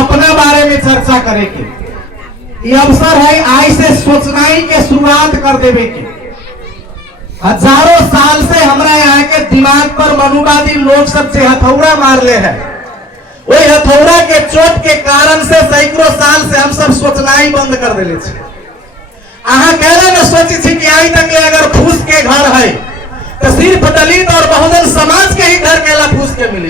अपने बारे में चर्चा करे के ये अवसर है। आई से सोचनाई के शुरुआत कर देवे के। हजारों साल से हमारा यहाँ के दिमाग पर मनुवादी लोग सबसे हथौड़ा मार ले है। वही हथौड़ा के चोट के कारण से सैकड़ों साल से हम सब सोचनाई बंद कर दिले छे। अहाँ कहला न सोची थी कि आई तक अगर फूस के घर है तो सिर्फ दलित और बहुजन समाज के ही घर केला फूस के मिले।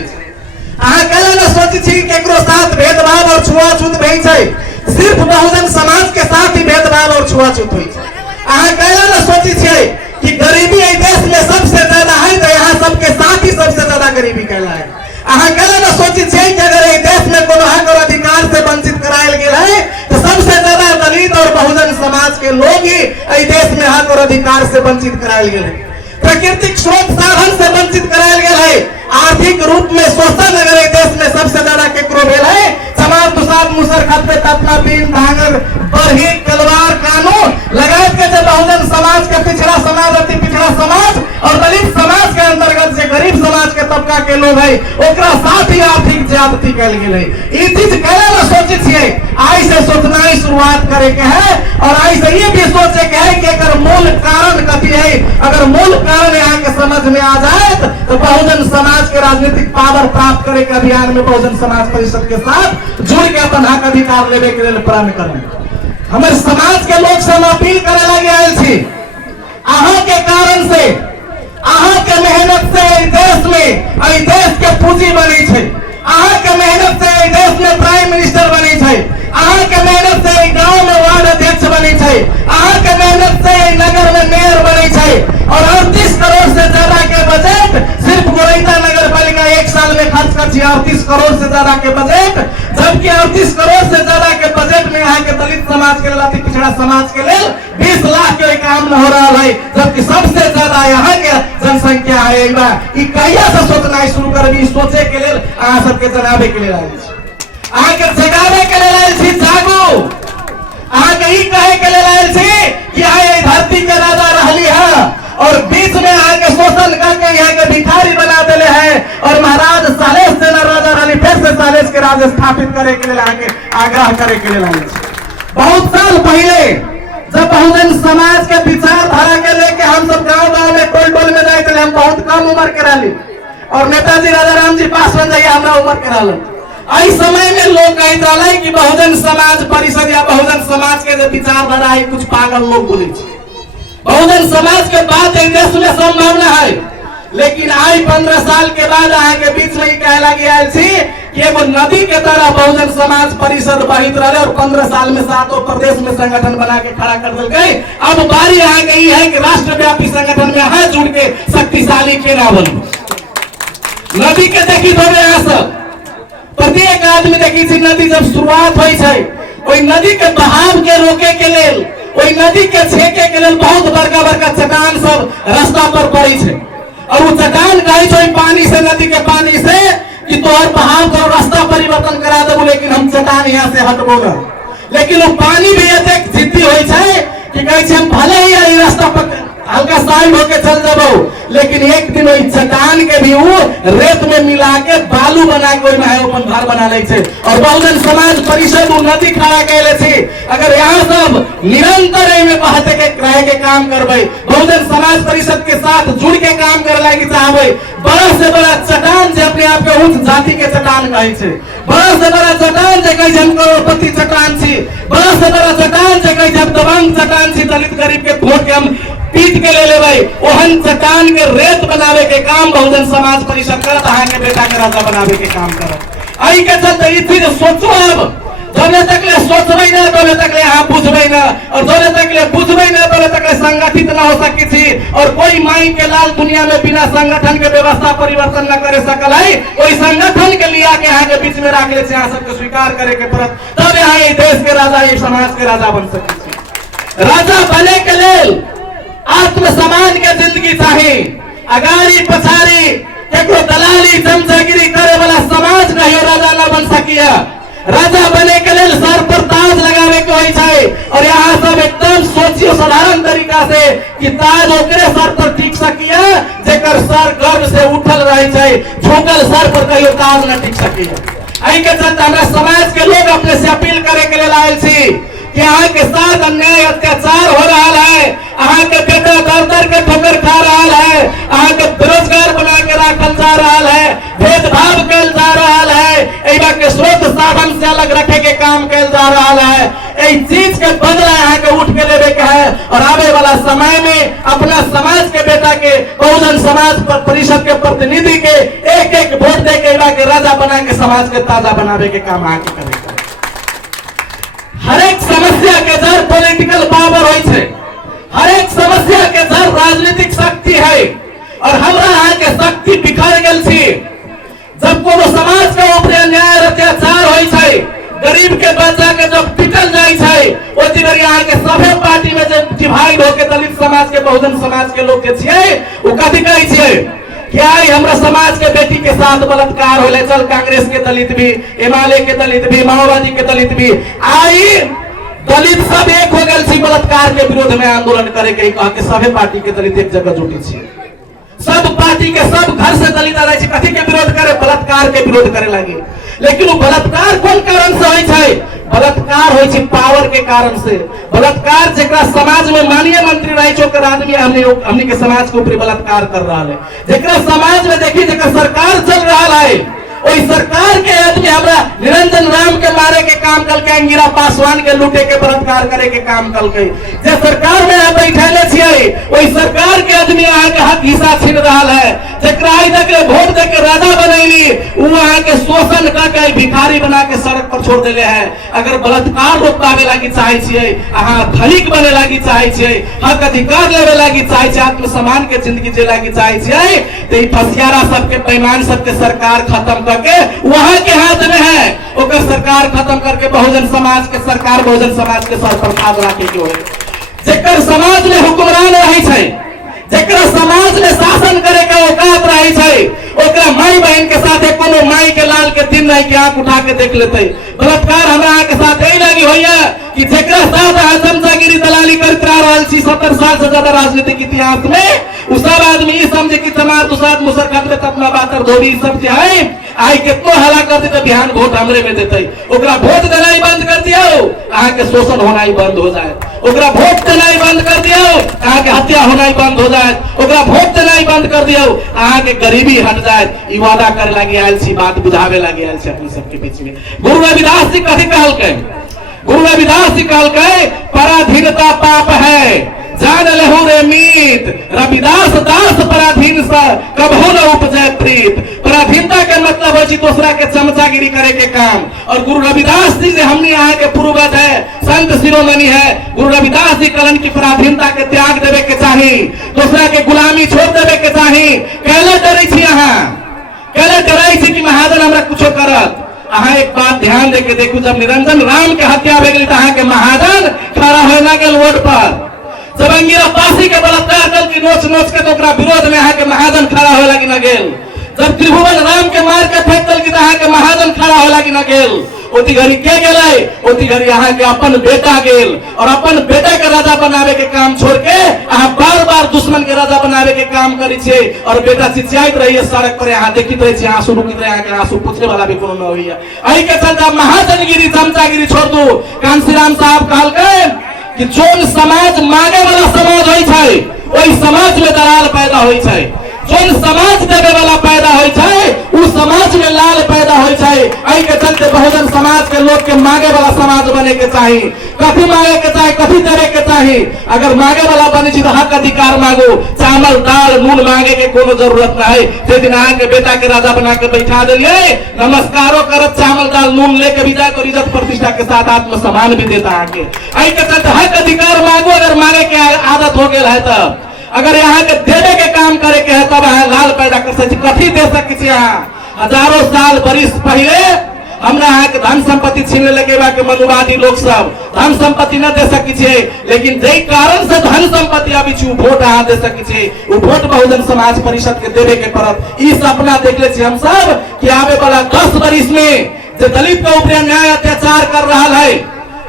अहाँ कहला न सोची थी कि एकरो साथ भेदभाव और छुआछूत भई छै, सिर्फ बहुजन समाज के साथ ही भेदभाव और छुआछूत हुई छै। अहाँ कहला न सोची थी कि गरीबी इस देश में सबसे ज्यादा है तो यहाँ सबके साथ ही सबसे ज्यादा गरीबी कहला है। अहाँ कहला न सोची थी कि अगर इस देश में कोनो हक और अधिकार से वंचित करायल गेल है तो सबसे ज्यादा दलित और बहुजन समाज के लोग ही इस देश में हक और अधिकार से वंचित करायल गेल है। प्राकृतिक स्रोत साधन से वंचित करायल गेल है। आर्थिक रूप में शोषण अगर इस देश में सबसे ज्यादा केकरो भेल है, समाज दुसाद मुसर खतरे तपना पीन भांगर बरही कलवार कानून लगात के जब बहुजन समाज के पिछड़ा समाज अति पिछड़ा समाज और दलित समाज के अंतर्गत से गरीब समाज के तबका के लोग है ओकरा साथ ही आर्थिक ज्यादती कैल गेल है। ई चीज कहला न सोचे छिए, आई से सोचना ही शुरुआत करे के है और आई से ये भी सोचे के है कि अगर मूल कारण कथी है। अगर मूल कारण यहाँ के समझ में आ जाए तो बहुजन समाज के राजनीतिक पावर प्राप्त करे के अभियान में बहुजन समाज परिषद के साथ जुड़ के अपन हक अधिकार लेवे के लिए प्रण करें। हमारे समाज के लोग से हम अपील करे लगे आयल छी। अहाँ के कारण से, अहाँ के मेहनत से इस देश में इस देश के पूंजी बनी है। अहाँ के मेहनत से इस देश में प्राइम मिनिस्टर बनी है। अहाँ के मेहनत से गांव में वार्ड अध्यक्ष बनी है। अहाँ के मेहनत से नगर में मेयर बनी है। और 38 करोड़ से ज्यादा के बजट सिर्फ गोरैता नगर पालिका एक साल में खर्च कर 38 करोड़ से ज्यादा के बजट, जबकि 38 करोड़ से ज्यादा के बजट में यहाँ के दलित समाज के लिए अति पिछड़ा समाज के लिए 20 लाख के काम न हो रहा है, जबकि सबसे ज्यादा यहाँ के जनसंख्या है। कहिया से सोचना शुरू कर सोचे के लिए अहाँ सबके जनाबे के लिए आयल छी, अहाँ के जगावे के लिए आयल छी। जागू, अहाँ के ही कहे के लिए आयल छी कि आए धरती के राजा रहली है और बीच में आके शोषण करके यहाँ के भिखारी बना देले हैं और महाराज सालेश से न राजा रानी फिर से सालेश के राज स्थापित करे के लिए आगे आग्रह करे के लिए आए। बहुत साल पहले जब बहुजन समाज के विचारधारा के लेके हम सब गांव में टोल में जाए थे, हम बहुत कम उम्र के रही और नेताजी राजा राम जी पासवान जाइए हमारा उम्र के रहा। आई समय में लोग कहते रहे कि बहुजन समाज परिषद या बहुजन समाज के विचारधारा है कुछ पागल लोग बोले। बहुजन समाज के बात इस देश में संभावना है, लेकिन आई 15 साल के बाद यहाँ के बीच में कहे लगी आयल थी कि एगो नदी के तरह बहुजन समाज परिषद बहित रहे और 15 साल में 7 प्रदेश में संगठन बना के खड़ा कर दिल गई। अब बारी आ गई है कि राष्ट्रव्यापी संगठन में हाथ जुड़ के शक्तिशाली केना बनू। नदी के देखी दो सब प्रत्येक आदमी देखी थी नदी जब शुरुआत हुई है वही नदी के बहाव के रोके के लिए, वही नदी के छेके के लिए बहुत बड़का बड़का चट्टान सब रास्ता पर पड़ी है और वो चट्टान कहे पानी से, नदी के पानी से कि तोहर बहाव का रास्ता परिवर्तन करा देबो, लेकिन हम चट्टान यहाँ से हटबो न। लेकिन वो पानी भी एतेक जिद्दी होई है कि कहे हम भले ही रास्ता पर हल्का साइड होके चल जाबो, लेकिन एक दिन वही चट्टान के भी वो रेत में मिला के बालू बना के अपन घर बना ले छे। और बहुजन समाज परिषद वो नदी खड़ा कैले थी। अगर यहाँ सब निरंतर में बहते के रहे के काम करबे, बहुजन समाज परिषद के साथ जुड़ के काम करे लगी चाहबे, बड़ा से बड़ा चट्टान जो अपने आप के उच्च जाति के चट्टान कहे छे, बड़ा से बड़ा चट्टान जो कहे हम करोड़पति चट्टान छी, बड़ा से बड़ा चट्टान जो कहे हम दबंग चट्टान छी, दलित गरीब के वोट के हम पीट के ले भाई ओहन चट्टान के रेत बनावे के काम बहुजन समाज परिषद करत है के बेटा के राजा बनावे के काम करत। आई के चलते ई चीज सोचो, अब जोने तक ले सोचबे ना तोने तक ले आप बुझबे ना, और जोने तक ले बुझबे ना तोने तक ले संगठित ना हो सकी थी। और कोई माई के लाल दुनिया में बिना संगठन के व्यवस्था परिवर्तन न करे सकल है। कोई संगठन के लिया के यहाँ के बीच में रख ले यहाँ सबको स्वीकार करे के पड़त, तब यहाँ ये देश के राजा ये समाज के राजा बन सके। राजा बने के लिए आत्मसम्मान के जिंदगी चाहिए। अगाड़ी पछाड़ी केकरो दलाली चमचागिरी करे वाला समाज नहीं राजा न बन सकिया। राजा बने के लिए सर पर ताज लगावे के होई छे और यहाँ सब एकदम सोचियो साधारण तरीका से कि ताज ओकरे सर पर टिक सकिया जेकर सर गर्व से उठल रहे छे, झुकल सर पर कहियो ताज न टिक सकिया। आई के चलते हमरा समाज के लोग आयल छी कि अहाँ के साथ अन्याय अत्याचार हो रहा है, अहाँ के बेटा दर दर के ठोकर खा रहा है, अहाँ के बेरोजगार बना के रखल जा रहा है, भेदभाव कल जा रहा है, एबा के स्रोत साधन से अलग रखे के काम कल जा रहा है। इस चीज के बदला यहाँ के उठ के लेवे के है और आवे वाला समय में अपना समाज के बेटा के बहुजन समाज परिषद के प्रतिनिधि के एक एक वोट दे के के राजा बना के समाज के ताजा बनावे के काम आगे करेगा। हर एक समस्या के जड़ पॉलिटिकल पावर होय छे, हर एक समस्या के जड़ राजनीतिक शक्ति है और हमरा यहाँ के शक्ति बिखर गेल छी। जब कोनो समाज के ऊपर अन्याय अत्याचार होय छे, गरीब के बच्चा के जब पिटल जाय छे, ओती बेर यहाँ के सभे पार्टी में जब डिवाइड होके दलित समाज के बहुजन समाज के लोग के छियै, वो कथी कहै छियै क्या हमरा समाज के बेटी के साथ बलात्कार होले, चल कांग्रेस के दलित भी, एमएलए के दलित भी, माओवादी के दलित भी, आई दलित सब एक हो गए बलात्कार के विरोध में आंदोलन करे के कह के सभी पार्टी के दलित एक जगह जुटी छी। सब पार्टी के सब घर से दलित आ रहे कथी के विरोध करे, बलात्कार के विरोध करे लगी। लेकिन वो बलात्कार कौन कारण से होय छै? बलात्कार होय छै पावर के कारण से। बलात्कार जेकरा समाज में माननीय मंत्री रहे छो कर आदमी हमनी के समाज के ऊपर बलात्कार कर रहा है, जेकरा समाज में देखी जेकरा सरकार चल रहा है ओई सरकार के आदमी हमरा निरंजन राम के मारे के काम कल के, इंदिरा पासवान के लूटे के बलात्कार करे के काम कल के, जे सरकार में आप बैठले छियै ओई सरकार के आदमी अहाँ के हक हिस्सा छीन रहा है, जेकरा आई तक वोट दे के राजा बनैली उ अहाँ के शोषण करके भिखारी बना के सड़क पर छोड़ देले है। अगर बलात्कार रोकवावे लागी चाहे छियै, अहाँ धनिक बने लागी चाहे छियै, हक अधिकार लेवे लागी चाहे छियै, आत्मसम्मान के जिंदगी जे लागी चाहे छियै, तो फसियारा सबके बेईमान सबके सरकार खत्म करके वहां के हाथ में है, ओकर सरकार खत्म करके बहुजन समाज के सरकार बहुजन समाज के सर पर खाद राखे के होय। जेकर समाज में हुक्मरान रहे छै, जेकरा समाज में शासन करे के औकात रहे छै, ओकरा माई बहन के साथ कोनो माई के लाल के दिन नहीं के आंख उठा के देख लेते। बलात्कार हमरा के साथ यही लगी होइया कि जेकरा साथ चमचागिरी दलाली करते रहल छी 70 साल से ज्यादा राजनीतिक इतिहास में, उ सब आदमी ई समझे कि समाज दुसाद मुसरकत में अपना बातर धोबी सब जे है आई कितना हला कर देते बिहान वोट हमरे में देते, ओकरा वोट देना ही बंद कर दियो, अहाँ के शोषण होना ही बंद हो जाए, ओकरा वोट देना ही बंद कर दियो, अहाँ के हत्या होना ही बंद हो जाए, ओकरा वोट देना ही बंद कर दियो, अहाँ के गरीबी हट जाए। ई वादा करे लगी आयल छी, बात बुझावे लगी आयल छी अपने सबके बीच में। गुरु रविदास जी कथी कहलकै? गुरु रविदास जी कहलकै पराधीनता पाप है, जान लेहु रे मीत, रविदास दास पराधीन सा कबहु न उपजय प्रीत। पराधीनता के मतलब है दूसरा के चमचागिरी करे के काम। और गुरु रविदास जी से हमने यहाँ के पूर्वज है, संत शिरोमणि है, गुरु रविदास जी कहलन की पराधीनता के त्याग देवे के चाही, दूसरा के गुलामी छोड़ देवे के चाही। कहले डरे छी अहाँ, कहले डरे छी कि महाजन हमरा कुछो करत। अहाँ एक बात ध्यान दे के देखू, जब निरंजन राम के हत्या हो गई तो अहाँ के महाजन खड़ा होना गेल वोट पर। जब अंगिरा पासी के बलात्कार कल की नोच नोच के तो विरोध में अहाँ के महाजन खड़ा हो लगी न गेल। जब त्रिभुवन राम के मार के फेंक दल की अहाँ के महाजन खड़ा हो लगी न गेल। ओती घड़ी के गेलै? ओती घड़ी अहाँ के अपन बेटा गेल और अपन बेटा के राजा बनावे के काम छोड़ के अहाँ बार बार दुश्मन के राजा बनावे के काम करी छे और बेटा चिचियाइत रहिए सड़क पर, अहाँ देखित रहे छे आंसू रुकित रहे, अहाँ के आंसू पूछे वाला भी कोनो न होइया। एही के चलते महाजनगिरी चमचागिरी छोड़ दू। कांशीराम साहब कहलकै कि जोन समाज मांगे वाला समाज होय छै ओई समाज में दलाल पैदा होय छै, जोन समाज देवे वाला पैदा होय छै उ समाज में लाल पैदा होय छै। एही के चलते बहुजन समाज के लोग के मांगे वाला समाज बने के चाही। कथी मांगे के चाही, कथी देवे के चाही? अगर मांगे वाला बने छी तो हक अधिकार मांगो, चावल दाल नून मांगे के कोनो जरूरत ना है। जे दिन अहाँ के बेटा के राजा बना के बैठा दिलिए, नमस्कारो करत, चावल दाल नून लेके भी जाए तो इज्जत प्रतिष्ठा के साथ आत्मसम्मान भी देता अहाँ के। एही के चलते हक अधिकार मांगो, अगर मांगे के आदत हो गेल है तब। अगर यहाँ के देवे के काम करे के है तब अहाँ लाल पैदा कर सकते। कथी दे सकते छी अहाँ? हजारों साल बरिस पहले हमरा अहाँ के धन संपत्ति छीन लगे के मनुवादी लोग सब धन संपत्ति न दे सकी छे, लेकिन जे कारण से धन संपत्ति अभी छी वोट अहाँ दे सकी छे, उ वोट बहुजन समाज परिषद के देवे के पड़त। ई सपना देखले छी हम सब कि आवे वाला 10 बरिस में जे दलित के ऊपर अन्याय अत्याचार कर रहा है,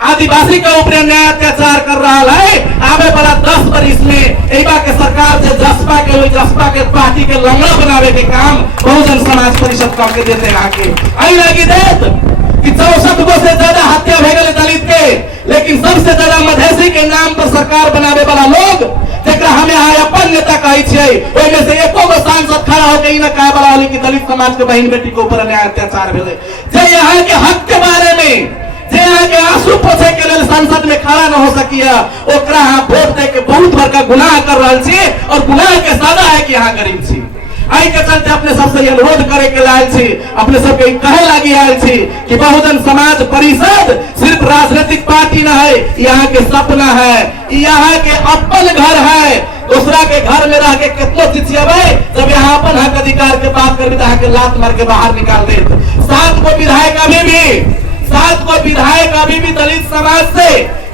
आदिवासी के ऊपर अन्याय अत्याचार कर रहा है, आवे वाला 10 बरिस में एबा के सरकार से जसपा के पार्टी के लंगड़ा बनावे के काम बहुजन समाज परिषद करके देते आके। आई लगी देत कि 64 गो से ज्यादा हत्या भे गए दलित के, लेकिन सबसे ज्यादा मधेसी के नाम पर सरकार बनावे वाला लोग जरा हम यहाँ अपन नेता कहे छे, में से एको गो सांसद खड़ा होकर इ न कहे वाला होली कि दलित समाज के बहन बेटी के ऊपर अन्याय अत्याचार भेले। जे यहाँ के हक के बारे में, जे यहाँ के आंसू पोछे के लिए संसद में खड़ा न हो सकिया, ओकरा यहाँ वोट दे के बहुत बड़का गुनाह कर रहा छी, और गुनाह के सजा है कि यहाँ गरीब छी। आई के चलते अपने सबसे अनुरोध करे के लायल छी, अपने सबके कहे लगी आयल छी कि बहुजन समाज परिषद सिर्फ राजनीतिक पार्टी न है, यहाँ के सपना है, यहाँ के अपन घर है। दूसरा के घर में रह के कितनो चिचियावे, जब यहाँ अपन हक अधिकार के बात करबी तो के लात मार के बाहर निकाल दे। 7 को विधायक अभी भी दलित समाज से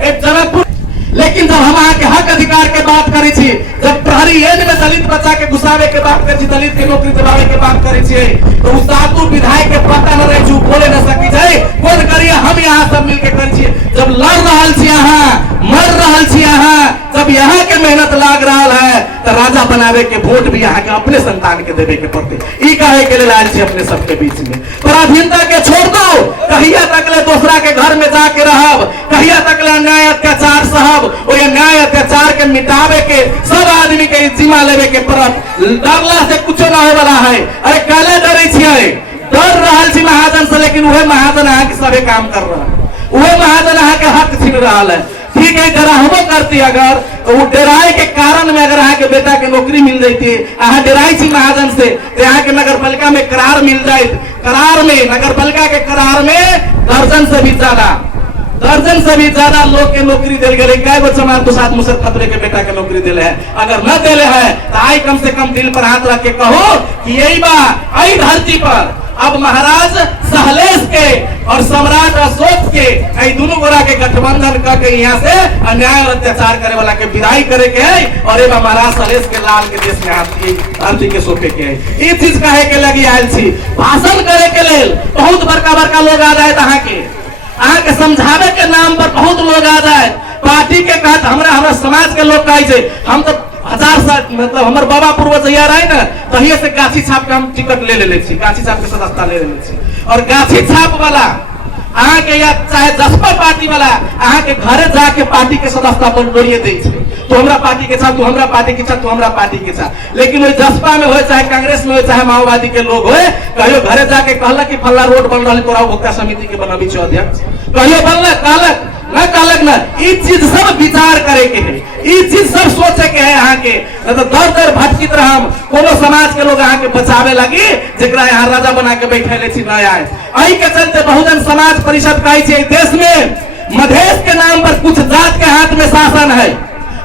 एक जनकपुर, लेकिन जब हम के हक अधिकार के बात करी छी, जब प्रहरी एज में दलित बच्चा के घुसावे के बात करी छी, दलित के नौकरी दिलावे के बात करी छी, तो उस 7 विधायक के पता न रहे, चुप बोले न सकी जाए, कौन करिए हम यहाँ सब मिलके करी छी। जब लड़ रहा छी यहाँ, मर रहा छी यहाँ, जब यहाँ के मेहनत लाग रहा है, तो राजा बनावे के वोट भी यहाँ के अपने संतान के देवे के पड़ते। ई कहे के लिए लाल छी अपने सबके बीच में, पराधीनता के छोड़ दो, कहिया तक ले दूसरा के घर में जाके रहब, कहिया तक ले अन्याय अत्याचार सहब, और ये न्याय अत्याचार के मिटावे के सब आदमी के जिम्मा लेवे के पड़त। डरला से कुछ ना हो वाला है। अरे काले डरे छिए, डर रहल छी महाजन से, लेकिन वह महाजन आके सबे काम कर रहा है, वह महाजन आके हक छीन रहा है। ठीक है, जरा हम करती अगर तो वो डराए के कारण में अगर के बेटा के नौकरी मिल जाती, अहाँ डराई छी महाजन से, तो यहाँ के नगर पालिका में करार मिल जाए, करार में नगर पालिका के करार में दर्जन से भी ज्यादा लोग के नौकरी दिल गए। कै गो चमार प्रसाद मुसर खतरे के बेटा के नौकरी दिले है, अगर न दिले है तो आई कम से कम दिल पर हाथ रख के कहो कि यही बात आई धरती पर अब महाराज सहलेश के और सम्राट अशोक के दोनों गोरा के गठबंधन करके यहाँ से अन्याय और अत्याचार करे वाला के विदाई करे के है, और एवं महाराज सहलेश के लाल के देश में आरती के सोफे के है। ये चीज कहे के लगी आयल छी, भाषण करे के लेल बहुत बड़का लोग आ जाए, अहाँ के समझावे के नाम पर बहुत लोग आ जाए, पार्टी के कहत हमरा समाज के लोग कहे हम तो 1000 साल मतलब हमारे बाबा पूर्वज यहाँ रहे ना, तहिए से गाछी छाप के हम टिकट ले छी, गाछी छाप के सदस्यता ले छी, और गाछी छाप वाला अहाँ के या चाहे जसपा पार्टी वाला अहाँ के घरे जाके पार्टी के सदस्यता पर जोड़िए दे छे, तू हमरा पार्टी के साथ, तू हमरा पार्टी के साथ, तू हमरा पार्टी के साथ। लेकिन वो जसपा में हो चाहे कांग्रेस में हो चाहे माओवादी के लोग हो, कहियो घरे जाके कहला कि फल्ला रोड बन रहा तोरा भोक्ता समिति के बनबी छो अध्यक्ष, कहियो बनला कहलक ना। ई चीज सब विचार करे के है, ई चीज सब सोचे के है अहाँ के, तो दर भटकित रहम कोनो समाज के लोग अहाँ के बचावे लगी, जेकरा यहाँ राजा बना के बैठे छी न आए। अही के चलते बहुजन समाज परिषद कहे छे देश में मधेश के नाम पर कुछ जात के हाथ में शासन है,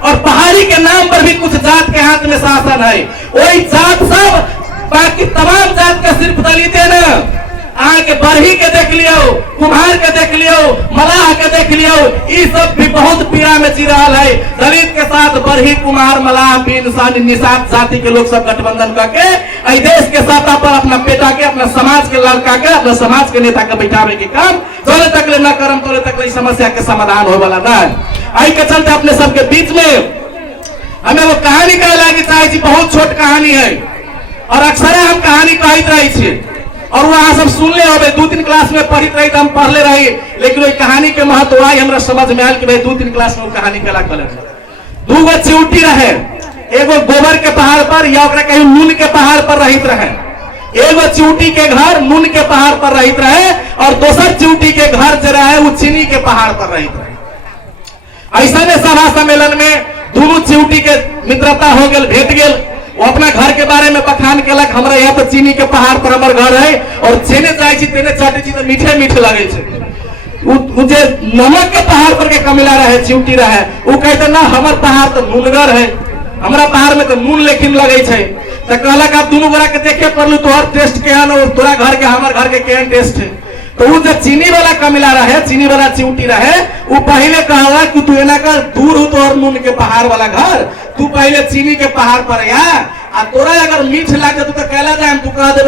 और पहाड़ी के नाम पर भी कुछ जात के हाथ में शासन है। वही जात सब बाकी तमाम जात के सिर्फ दलित है न, आके बरही के देख लियो, कुम्हार के देख लियो, मलाह के देख लियो, ये सब भी बहुत पीड़ा में जी रहा है। दलित के साथ बरही, कुम्हार, मलाह, निषाद जाति के लोग सब गठबंधन करके देश के सत्ता पर अपना बेटा के, अपना समाज के लड़का के, अपना समाज के नेता के बैठावे के काम जोले तक ले न करम तोले तक ले समस्या के समाधान हो वाला ना। आई के चलते अपने सबके बीच में हमें वो कहानी कहे लगी चाहे बहुत छोट कहानी है, और अक्सर हम कहानी कहते रही छे, और वहाँ सब सुनले हो 2-3 क्लास में पढ़ित रही, हम पढ़ले रही, लेकिन वही कहानी के महत्व आई हमरा समझ में आयल कि भाई 2-3 क्लास में कहानी कला कल 2 गो चिउटी रहे, एगो गोबर के पहाड़ पर या कहीं नून के पहाड़ पर रहित रहे, एगो चिउटी के घर नून के पहाड़ पर रहित रहे, और दोसर चिउटी के घर जो रहे वो चीनी के पहाड़ पर रहित रहे। ऐसा सभा सम्मेलन में दोनों चिउटी के मित्रता हो गल, भेट गेल, वो अपना घर के बारे में बखान केलक, हमरा यहाँ तो चीनी के पहाड़ पर हमर घर है, और जेने जाए छी तेने चटे छी तो मीठे मीठे लगे छे। जे नमक के पहाड़ पर के कमिला रहे, चिउटी रहे, वो कहते ना हमर पहाड़ तो नूनगर है, हमरा पहाड़ में तो नून लेकिन लगे छे। तो कहलक आप दोनों गोरा के देखे पड़लू तोहर टेस्ट केहन, और तोरा घर के हमर घर के केहन टेस्ट है। तो वो जो चीनी वाला कमिला रहे, चीनी वाला चिउटी रहे, वो पहले कहला कि तू एना कर दूर हो तोहर नून के पहाड़ वाला घर, तू पहले चीनी के पहाड़ पर आ, तोरा अगर मीठ लागे तो कहला जाए, तू कह दे